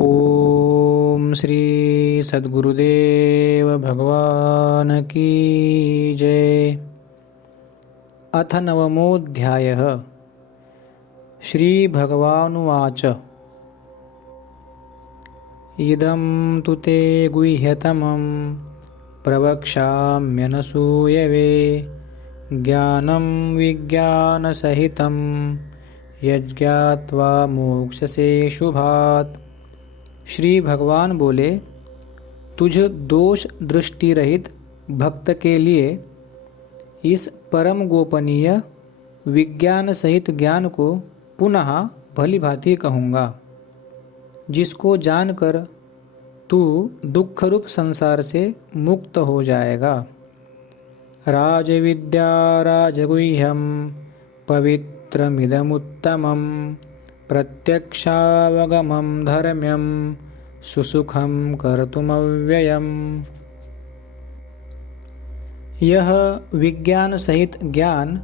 ओम श्री सद्गुरुदेव भगवान की जय। अथ नवमोऽध्यायः। श्री भगवानुवाच इदं तु ते गुह्यतमं प्रवक्ष्याम्यनसूयवे ज्ञानं विज्ञानसहितं यज्ञात्वा मोक्षसे शुभात्। श्री भगवान बोले, तुझ दोष दृष्टि रहित भक्त के लिए इस परम गोपनीय विज्ञान सहित ज्ञान को पुनः भली भांति कहूँगा, जिसको जानकर तू दुख रूप संसार से मुक्त हो जाएगा। राजविद्या राजगुह्यम पवित्रमिदमुत्तमं प्रत्यक्षावगमं धर्म्यं सुसुखं कर्तुमव्ययम्। यह विज्ञान सहित ज्ञान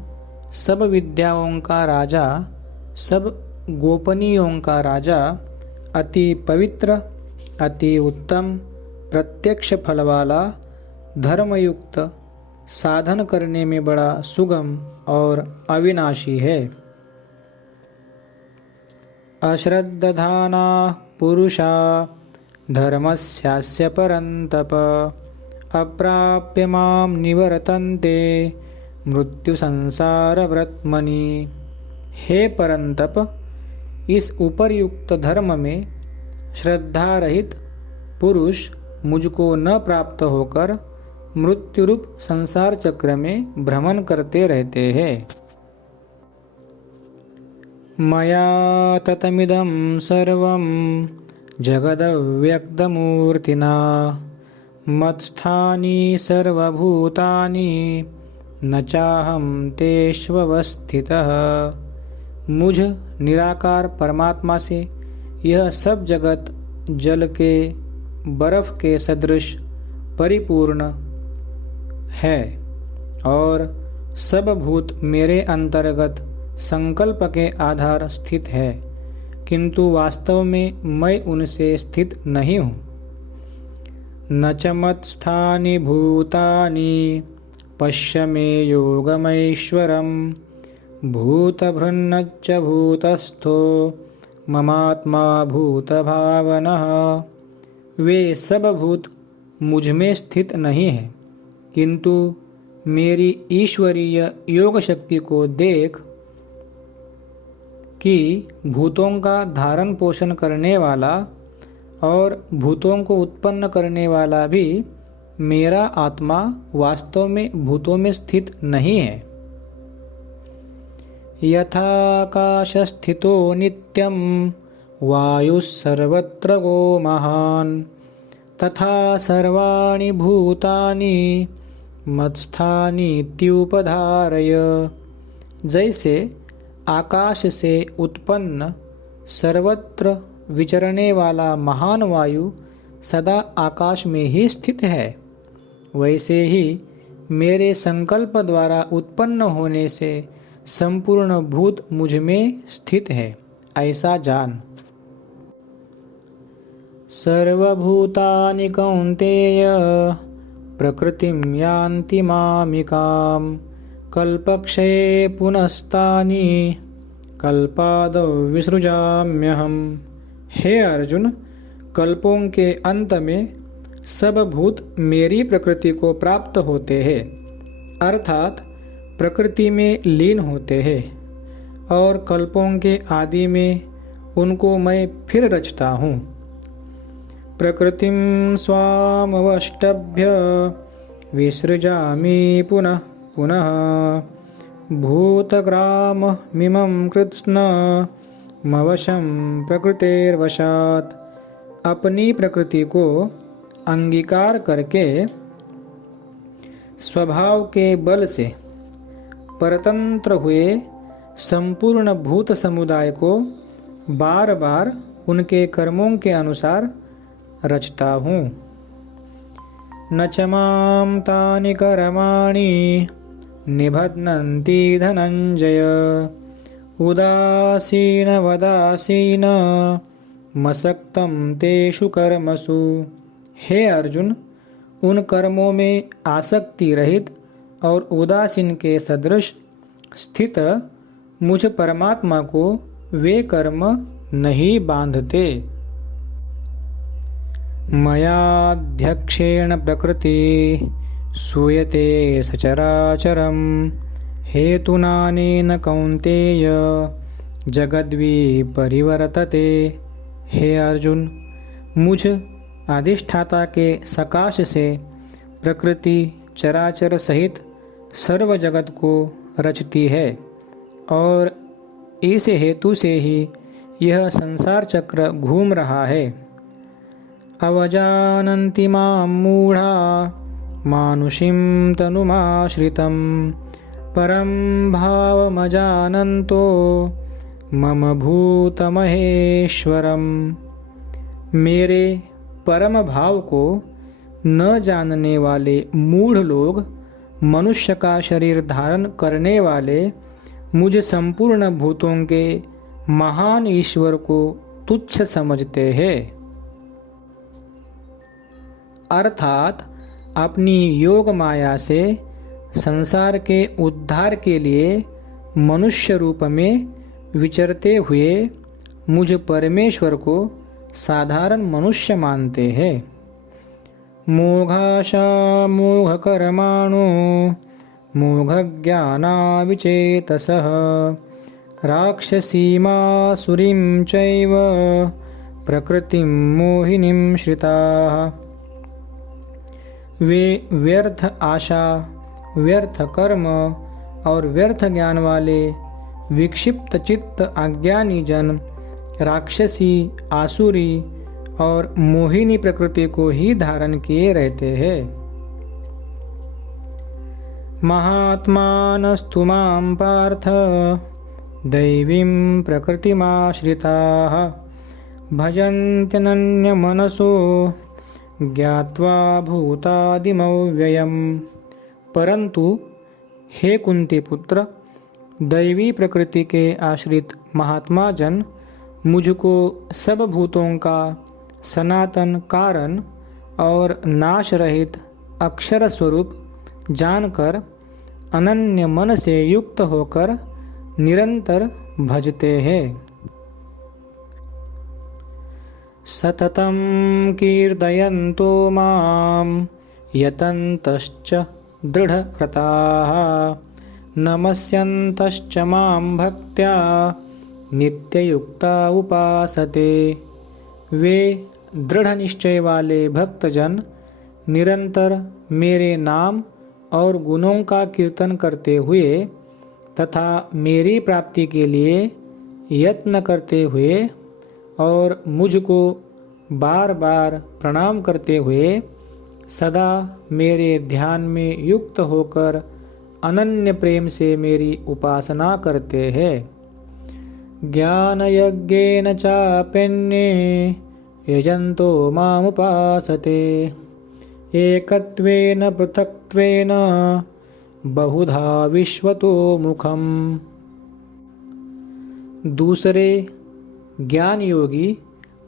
सब विद्याओं का राजा, सब गोपनीयों का राजा, अति पवित्र, अति उत्तम, प्रत्यक्ष फल वाला, धर्मयुक्त, साधन करने में बड़ा सुगम और अविनाशी है। अश्रद्धाना पुरुषा धर्मस्यास्य परन्तप अप्राप्य मां निवर्तन्ते मृत्यु संसार व्रतमनि। हे परंतप, इस उपर्युक्त धर्म में श्रद्धा रहित पुरुष मुझको न प्राप्त होकर मृत्यु रूप संसार चक्र में भ्रमण करते रहते हैं। मया ततमिदं सर्वं जगदव्यक्तमूर्तिना मत्स्थानि सर्वभूतानि न चाहं तेष्वस्थितः। मुझ निराकार परमात्मा से यह सब जगत जल के बर्फ के सदृश परिपूर्ण है और सब भूत मेरे अंतर्गत संकल्प के आधार स्थित है, किंतु वास्तव में मैं उनसे स्थित नहीं हूँ। न च मत्स्थानि भूतानि पश्य मे योगमैश्वरम् भूतभृन्नच्च भूतस्थो ममात्मा भूतभावनः। वे सब भूत मुझ में स्थित नहीं हैं, किंतु मेरी ईश्वरीय योग शक्ति को देख कि भूतों का धारण पोषण करने वाला और भूतों को उत्पन्न करने वाला भी मेरा आत्मा वास्तव में भूतों में स्थित नहीं है। यथाकाशस्थितो नित्यं वायुः सर्वत्र गो महान् तथा सर्वाणि भूतानि मत्स्थानीत्युपधारय। जैसे आकाश से उत्पन्न सर्वत्र विचरने वाला महान वायु सदा आकाश में ही स्थित है, वैसे ही मेरे संकल्प द्वारा उत्पन्न होने से संपूर्ण भूत मुझ में स्थित है, ऐसा जान। सर्वभूतानि कौन्तेय प्रकृतिं यान्ति मामिकाम् कल्पक्षये पुनस्तानि कल्पादौ विसृजाम्यहम्। हे अर्जुन, कल्पों के अंत में सब भूत मेरी प्रकृति को प्राप्त होते हैं, अर्थात प्रकृति में लीन होते हैं, और कल्पों के आदि में उनको मैं फिर रचता हूँ। प्रकृतिं स्वामवष्टभ्य विसृजामि पुनः पुनः भूतग्राममिमं कृत्स्नमवशं प्रकृतेर्वशात्। अपनी प्रकृति को अंगीकार करके स्वभाव के बल से परतंत्र हुए संपूर्ण भूत समुदाय को बार बार उनके कर्मों के अनुसार रचता हूँ। न च मां तानि कर्माणि निबध्नन्ति धनंजय उदासीनवदासीन मसक्तं तेषु कर्मसु। हे अर्जुन, उन कर्मों में आसक्ति रहित और उदासीन के सदृश स्थित मुझ परमात्मा को वे कर्म नहीं बांधते। मयाध्यक्षेण प्रकृति सूयते सचराचरं हेतुनानेन कौन्तेय जगद्विपरिवर्तते। हे अर्जुन, मुझ अधिष्ठाता के सकाश से प्रकृति चराचर सहित सर्व जगत को रचती है और इस हेतु से ही यह संसार चक्र घूम रहा है। अवजानन्ति मां मूढ़ा मानुषीं तनुमाश्रितं परं भावमजानन्तो मम भूतमहेश्वरम्। मेरे परम भाव को न जानने वाले मूढ़ लोग मनुष्य का शरीर धारण करने वाले मुझ संपूर्ण भूतों के महान ईश्वर को तुच्छ समझते हैं। अर्थात अपनी योग माया से संसार के उद्धार के लिए मनुष्य रूप में विचरते हुए मुझ परमेश्वर को साधारण मनुष्य मानते हैं। मोघाशा मोघकर्माणो मोघज्ञानाविचेतसः राक्षसीमासुरीं चैव प्रकृतिं मोहिनीं श्रिताः। वे व्यर्थ आशा, व्यर्थ कर्म और व्यर्थ ज्ञान वाले विक्षिप्त चित्त अज्ञानी जन राक्षसी, आसुरी और मोहिनी प्रकृति को ही धारण किए रहते हैं। महात्मानस्तु मां पार्थ दैवीं प्रकृतिमाश्रिताः भजन्त्यनन्यमनसो ज्ञात्वा भूतादिमव्ययम्। परंतु हे कुंती पुत्र, दैवी प्रकृति के आश्रित महात्मा जन मुझको सब भूतों का सनातन कारण और नाश रहित अक्षर स्वरूप जानकर अनन्य मन से युक्त होकर निरंतर भजते हैं। सततं कीर्तयन्तो मां यतन्तश्च दृढव्रताः नमस्यन्तश्च मां भक्त्या नित्ययुक्ता उपासते। वे दृढ़ निश्चय वाले भक्तजन निरंतर मेरे नाम और गुणों का कीर्तन करते हुए तथा मेरी प्राप्ति के लिए यत्न करते हुए और मुझको बार बार प्रणाम करते हुए सदा मेरे ध्यान में युक्त होकर अनन्य प्रेम से मेरी उपासना करते हैं। ज्ञानयज्ञेन चाप्यन्ये यजन्तो मामुपासते एकत्वेन पृथक्त्वेन बहुधा विश्वतो मुखम्। दूसरे ज्ञान योगी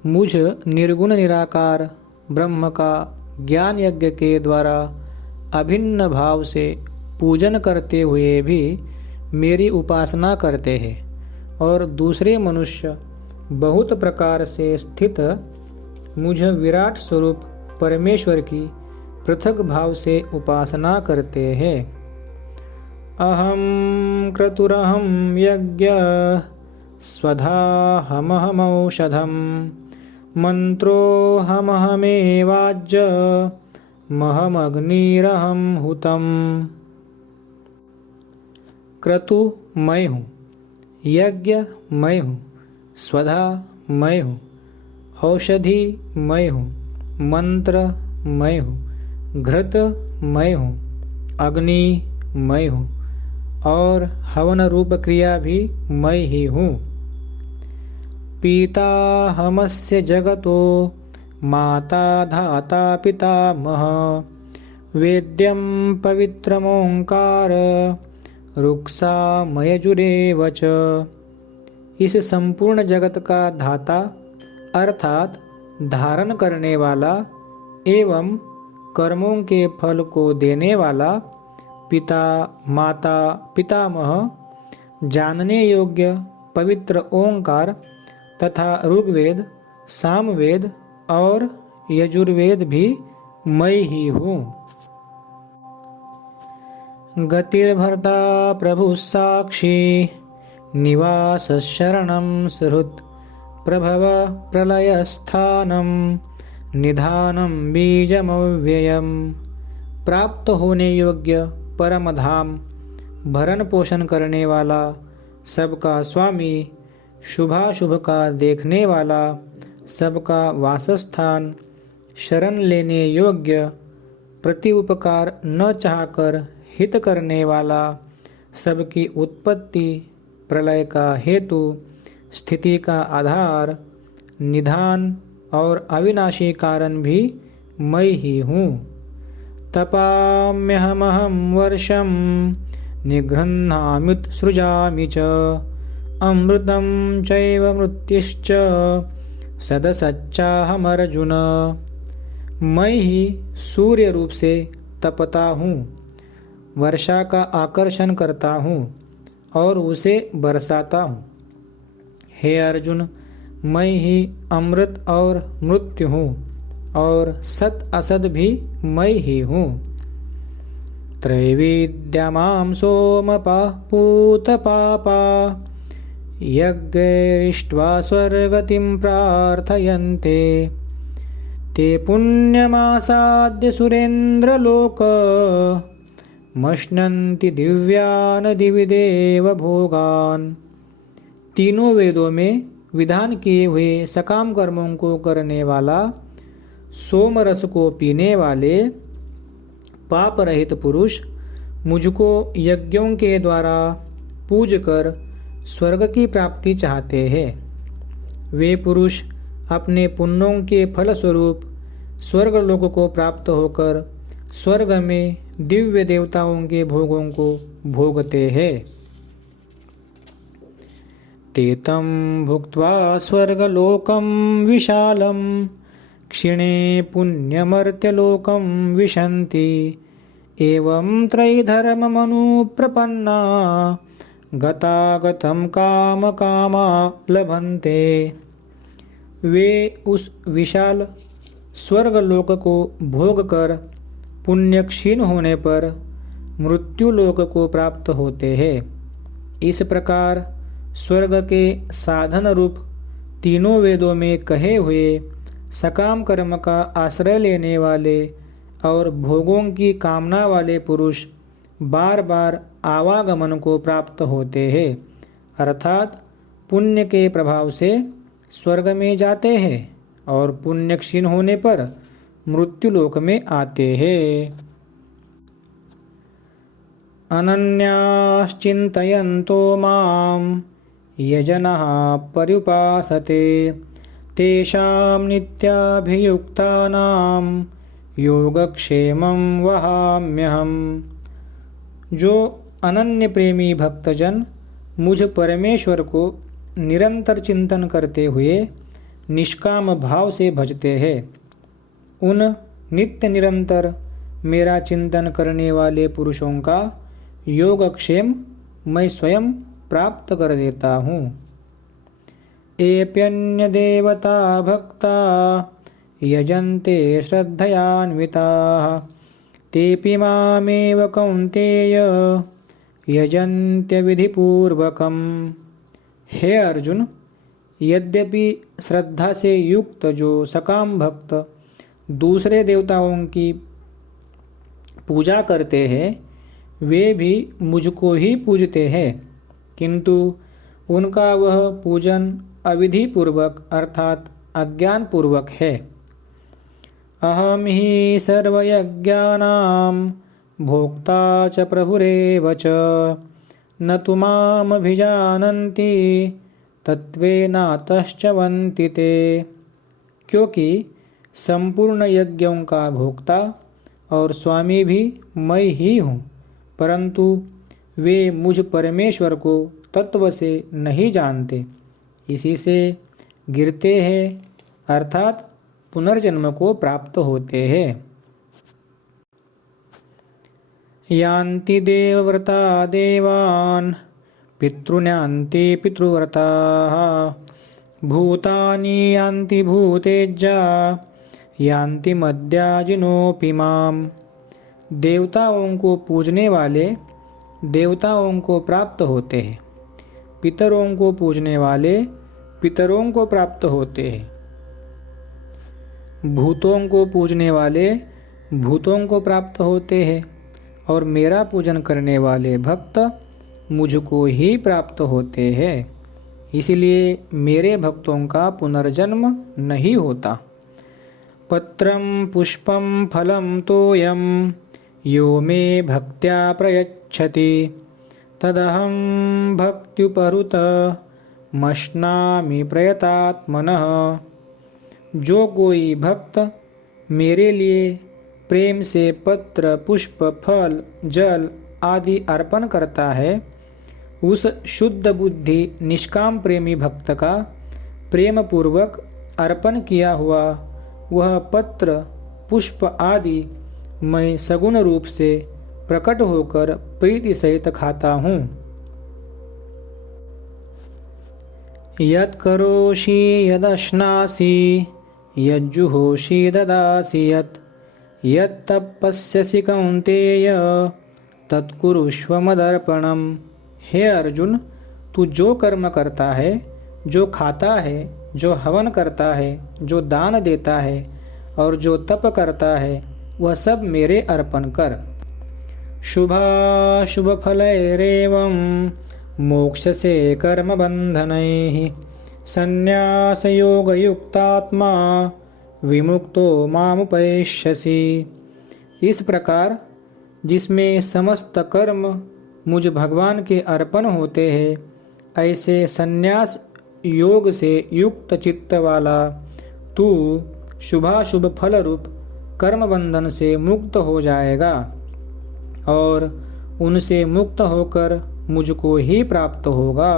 मुझ निर्गुण निराकार ब्रह्म का ज्ञान यज्ञ के द्वारा अभिन्न भाव से पूजन करते हुए भी मेरी उपासना करते हैं और दूसरे मनुष्य बहुत प्रकार से स्थित मुझ विराट स्वरूप परमेश्वर की पृथक भाव से उपासना करते हैं। अहम क्रतुरहम यज्ञ स्वधाहमहमौषधम मंत्रोहमहमेवाज्य महमग्निरहम हुतम। क्रतु मैं हूँ, यज्ञ मैं हूँ, स्वधा मैं हूँ, औषधि मैं हूँ, मंत्र मैं हूँ, घृत मैं हूँ, अग्नि मैं हूँ और हवन रूप क्रिया भी मैं ही हूँ। पीताहमस्य जगतो माता धाता पितामह वेद्यं पवित्रमोंकार रुक्सामयजुरेव च। इस संपूर्ण जगत का धाता अर्थात धारण करने वाला एवं कर्मों के फल को देने वाला, पिता, माता, पितामह, जानने योग्य पवित्र ओंकार तथा ऋग्वेद, सामवेद और यजुर्वेद भी मैं ही हूँ। गतिर्भर्ता प्रभु साक्षी निवास शरणं सुहृत् प्रभव प्रलयस्थानं निधानं बीजमव्ययम्। प्राप्त होने योग्य परम धाम, भरण पोषण करने वाला, सबका स्वामी, शुभाशुभ का देखने वाला, सबका वासस्थान, शरण लेने योग्य, प्रति उपकार न चाहकर हित करने वाला, सबकी उत्पत्ति, प्रलय का हेतु, स्थिति का आधार, निधान और अविनाशी कारण भी मैं ही हूँ। तपाम्यहमहं वर्षं निगृह्णाम्युत्सृजामि च अमृतं चैव मृत्युश्च सदसच्चाहमर्जुन। मैं ही सूर्य रूप से तपता हूँ, वर्षा का आकर्षण करता हूँ और उसे बरसाता हूँ। हे अर्जुन, मैं ही अमृत और मृत्यु हूँ और सत असत भी मैं ही हूँ। त्रैविद्या मां सोमपः पूतपापा यज्ञैरिष्ट्वा स्वर्गतिं प्रार्थयन्ते ते पुण्यमासाद्य सुरेन्द्रलोक मश्नन्ति दिव्यान् दिवि देव भोगान्। तीनों वेदों में विधान किए हुए सकाम कर्मों को करने वाला, सोम रस को पीने वाले, पाप रहित पुरुष मुझको यज्ञों के द्वारा पूज कर स्वर्ग की प्राप्ति चाहते हैं। वे पुरुष अपने पुण्यों के फलस्वरूप स्वर्ग लोक को प्राप्त होकर स्वर्ग में दिव्य देवताओं के भोगों को भोगते हैं। ते तं भुक्त्वा स्वर्गलोकं विशालं क्षिणे पुण्यमर्त्यलोकं विशन्ति एवं त्रैधर्ममनुप्रपन्ना गतागतं कामकामा लभन्ते। वे उस विशाल स्वर्गलोक को भोग कर पुण्य क्षीण होने पर मृत्युलोक को प्राप्त होते हैं। इस प्रकार स्वर्ग के साधन रूप तीनों वेदों में कहे हुए सकाम कर्म का आश्रय लेने वाले और भोगों की कामना वाले पुरुष बार बार आवागमन को प्राप्त होते हैं, अर्थात पुण्य के प्रभाव से स्वर्ग में जाते हैं और पुण्य क्षीण होने पर मृत्युलोक में आते हैं। अनन्याश्चिन्तयन्तो मां ये जनाः पर्युपासते तेषां नित्याभियुक्तानां योगक्षेमं वहाम्यहम्। जो अनन्य प्रेमी भक्तजन मुझ परमेश्वर को निरंतर चिंतन करते हुए निष्काम भाव से भजते हैं, उन नित्य निरंतर मेरा चिंतन करने वाले पुरुषों का योगक्षेम मैं स्वयं प्राप्त कर देता हूँ। एप्यन्य देवता भक्ता यजन्ते श्रद्धयान्विताः तेऽपि मामेव कौन्तेय यजन्त्य विधिपूर्वकम्। हे अर्जुन, यद्यपि श्रद्धा से युक्त जो सकाम भक्त दूसरे देवताओं की पूजा करते हैं, वे भी मुझको ही पूजते हैं, किंतु उनका वह पूजन अविधि पूर्वक अर्थात अज्ञान पूर्वक है। अहम ही सर्वयज्ञानां भोक्ता च प्रभुरेव च न तु मामभिजानन्ति तत्त्वेनातश्चवन्ति ते। क्योंकि संपूर्ण यज्ञों का भोक्ता और स्वामी भी मैं ही हूँ, परंतु वे मुझ परमेश्वर को तत्व से नहीं जानते, इसी से गिरते हैं अर्थात पुनर्जन्म को प्राप्त होते हैं। यान्ति देवव्रता देवान् पितॄन्यान्ति पितृव्रताः भूतानि यान्ति भूतेज्या यान्ति मद्याजिनोऽपि माम्। देवताओं को पूजने वाले देवताओं को प्राप्त होते हैं, पितरों को पूजने वाले पितरों को प्राप्त होते हैं, भूतों को पूजने वाले भूतों को प्राप्त होते हैं और मेरा पूजन करने वाले भक्त मुझको ही प्राप्त होते हैं। इसलिए मेरे भक्तों का पुनर्जन्म नहीं होता। पत्रं पुष्पं फलं तोयं यो मे भक्त्या प्रयच्छति तदहं भक्त्युपहृत मश्नामि प्रयतात्मनः। जो कोई भक्त मेरे लिए प्रेम से पत्र पुष्प फल जल आदि अर्पण करता है, उस शुद्ध बुद्धि निष्काम प्रेमी भक्त का प्रेम पूर्वक अर्पण किया हुआ वह पत्र पुष्प आदि मैं सगुण रूप से प्रकट होकर प्रीति सहित खाता हूँ। यत् करोषि यदश्नासि यज्जुहोषि ददासि यत् तपस्यसि कौन्तेय तत्कुरुष्व मदर्पणम्। हे अर्जुन, तू जो कर्म करता है, जो खाता है, जो हवन करता है, जो दान देता है और जो तप करता है, वह सब मेरे अर्पण कर। शुभाशुभ फलैरेवं मोक्षसे कर्म बंधनैः संन्यास योग युक्तात्मा विमुक्तो मामुपैष्यसि। इस प्रकार जिसमें समस्त कर्म मुझ भगवान के अर्पण होते हैं, ऐसे संन्यास योग से युक्त चित्त वाला तू शुभाशुभ फल रूप कर्म बंधन से मुक्त हो जाएगा और उनसे मुक्त होकर मुझको ही प्राप्त होगा।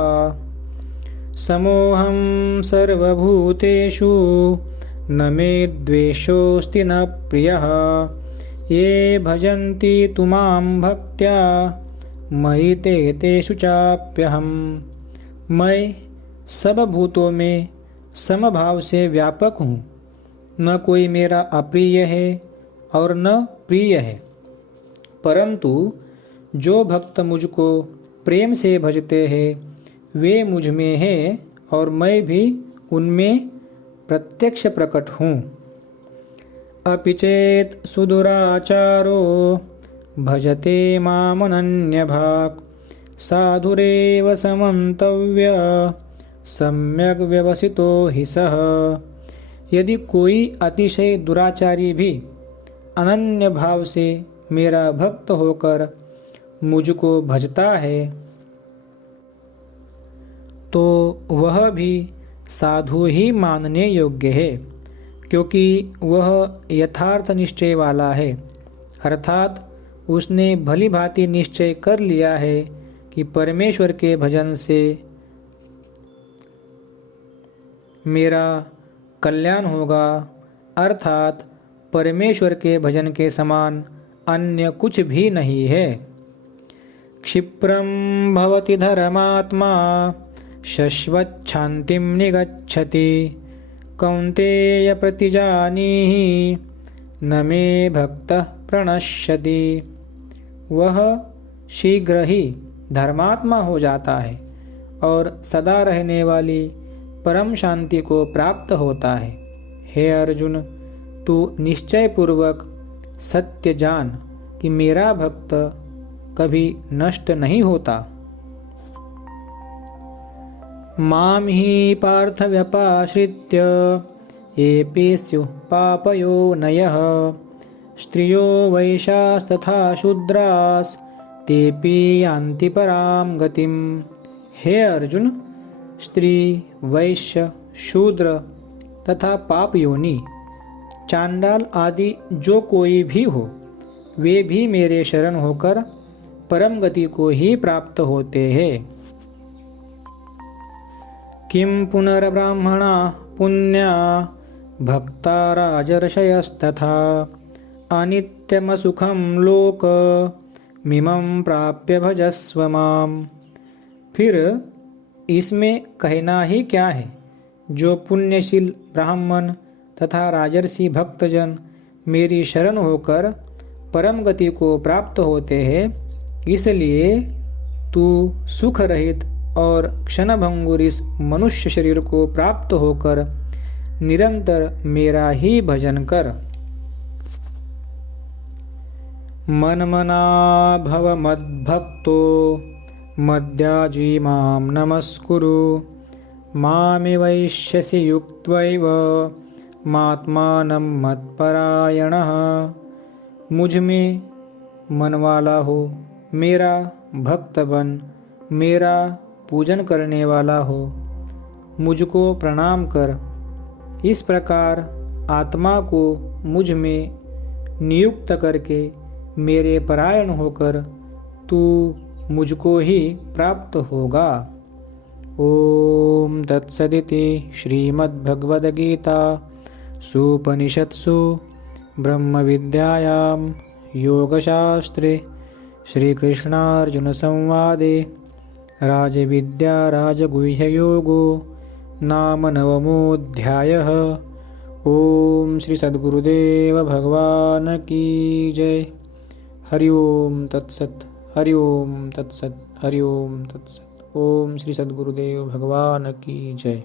समोहं सर्वभूतेषु न मे द्वेषोऽस्ति न प्रियः ये भजन्ति तु मां भक्त्या मयि ते तेषु चाप्यहम्। मैं सब भूतों में समभाव से व्यापक हूँ, न कोई मेरा अप्रिय है और न प्रिय है, परंतु जो भक्त मुझको प्रेम से भजते हैं वे मुझ में हैं और मैं भी उनमें प्रत्यक्ष प्रकट हूँ। अपि चेत् सुदुराचारो भजते मामनन्यभाक् साधुरेव समन्तव्य सम्यक् व्यवसितो हि सः। यदि कोई अतिशय दुराचारी भी अनन्य भाव से मेरा भक्त होकर मुझको भजता है तो वह भी साधु ही मानने योग्य है, क्योंकि वह यथार्थ निश्चय वाला है, अर्थात उसने भली भांति निश्चय कर लिया है कि परमेश्वर के भजन से मेरा कल्याण होगा, अर्थात परमेश्वर के भजन के समान अन्य कुछ भी नहीं है। क्षिप्रं भवति धर्मात्मा शश्वच्छान्तिं निगच्छति कौन्तेय प्रतिजानीहि न मे भक्तः प्रणश्यति। वह शीघ्र ही धर्मात्मा हो जाता है और सदा रहने वाली परम शांति को प्राप्त होता है। हे अर्जुन, तू निश्चय पूर्वक सत्य जान कि मेरा भक्त कभी नष्ट नहीं होता। माम ही पार्थ व्यपाश्रित्य येऽपि स्युः पापयोनयः स्त्रियो वैश्यास्तथा शूद्रास् तेऽपि यान्ति परां गतिम्। हे अर्जुन, स्त्री वैश्य शूद्र तथा पाप योनि चांडाल आदि जो कोई भी हो, वे भी मेरे शरण होकर परम गति को ही प्राप्त होते हैं। किं पुनर्ब्राह्मणा पुण्या भक्ता राजर्षयस्तथा अनित्यमसुखं लोकमिमं प्राप्य भजस्व माम। फिर इसमें कहना ही क्या है। जो पुण्यशील ब्राह्मण तथा राजर्षि भक्तजन मेरी शरण होकर परम गति को प्राप्त होते हैं, इसलिए तू सुख रहित और क्षणभंगुर इस मनुष्य शरीर को प्राप्त होकर निरंतर मेरा ही भजन कर। मनमना भव मद्भक्तो मद्याजी मां नमस्कुरु मामिवैष्यसि युक्त्वैव मात्मानं मत्परायणः। मुझ में मन वाला हो, मेरा भक्त बन, मेरा पूजन करने वाला हो, मुझको प्रणाम कर। इस प्रकार आत्मा को मुझ में नियुक्त करके मेरे परायण होकर तू मुझको ही प्राप्त होगा। ओम तत्सदिति श्रीमद्भगवद्गीता सुपनिषत्सु ब्रह्मविद्यायां योगशास्त्रे श्रीकृष्णार्जुनसंवादे राजविद्या राजगुह्ययोगो नाम नवमोऽध्यायः। ओम श्री सद्गुरुदेव भगवान की जय। हरि ओम तत्सत्। हरि ओम तत्सत्। हरि ओम तत्सत्। ओम श्री सद्गुरुदेव भगवान की जय।